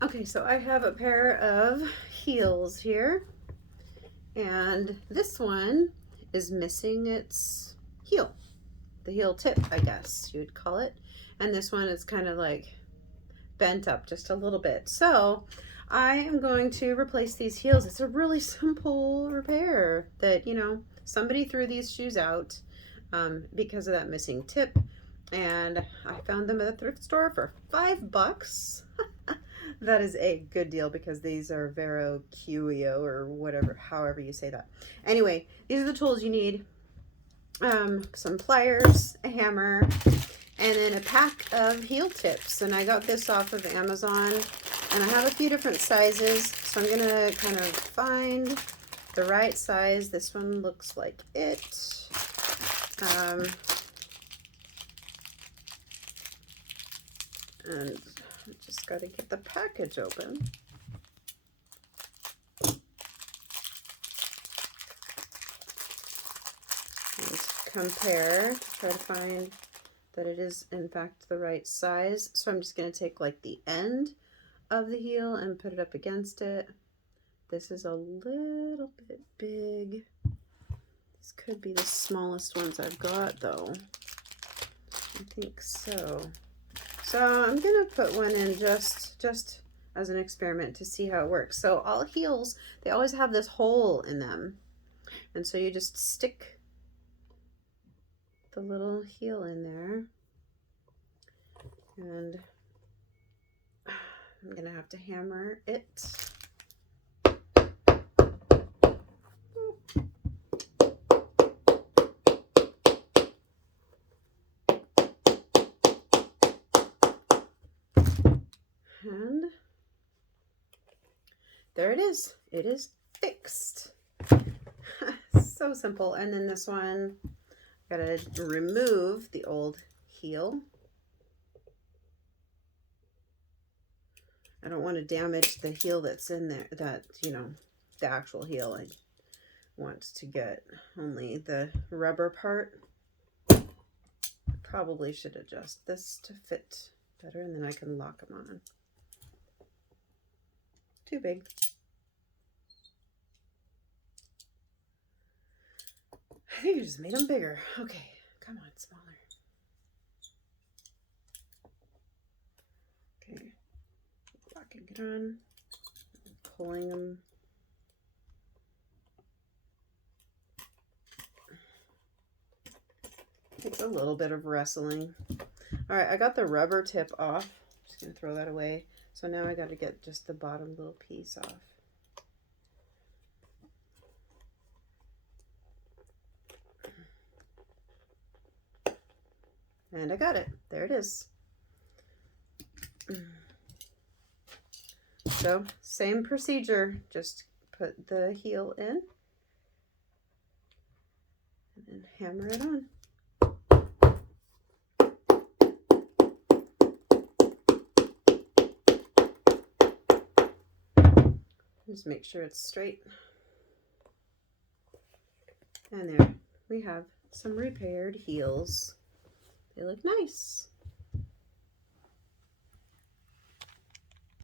Okay, so I have a pair of heels here, and this one is missing its heel, the heel tip, I guess you would call it. And this one is kind of like bent up just a little bit. So I am going to replace these heels. It's a really simple repair that, somebody threw these shoes out because of that missing tip. And I found them at a thrift store for $5. That is a good deal because these are Vero Cuio or whatever, however you say that. Anyway, these are the tools you need. Some pliers, a hammer, and then a pack of heel tips. And I got this off of Amazon, and I have a few different sizes, so I'm gonna kind of find the right size. This one looks like it. And I just got to get the package open. And compare, try to find that it is in fact the right size. So I'm just going to take like the end of the heel and put it up against it. This is a little bit big. This could be the smallest ones I've got though. I think so. So I'm gonna put one in just as an experiment to see how it works. So all heels, they always have this hole in them. And so you just stick the little heel in there. And I'm gonna have to hammer it. And there it is. It is fixed. So simple. And then this one, gotta remove the old heel. I don't want to damage the heel that's in there, the actual heel. I want to get only the rubber part. Probably should adjust this to fit better, and then I can lock them on. Too big. I think I just made them bigger. Okay, come on, smaller. Okay, locking it on, pulling them. Takes a little bit of wrestling. All right, I got the rubber tip off. Just gonna throw that away. So now I got to get just the bottom little piece off. And I got it. There it is. So same procedure, just put the heel in and then hammer it on. Just make sure it's straight. And there we have some repaired heels. They look nice.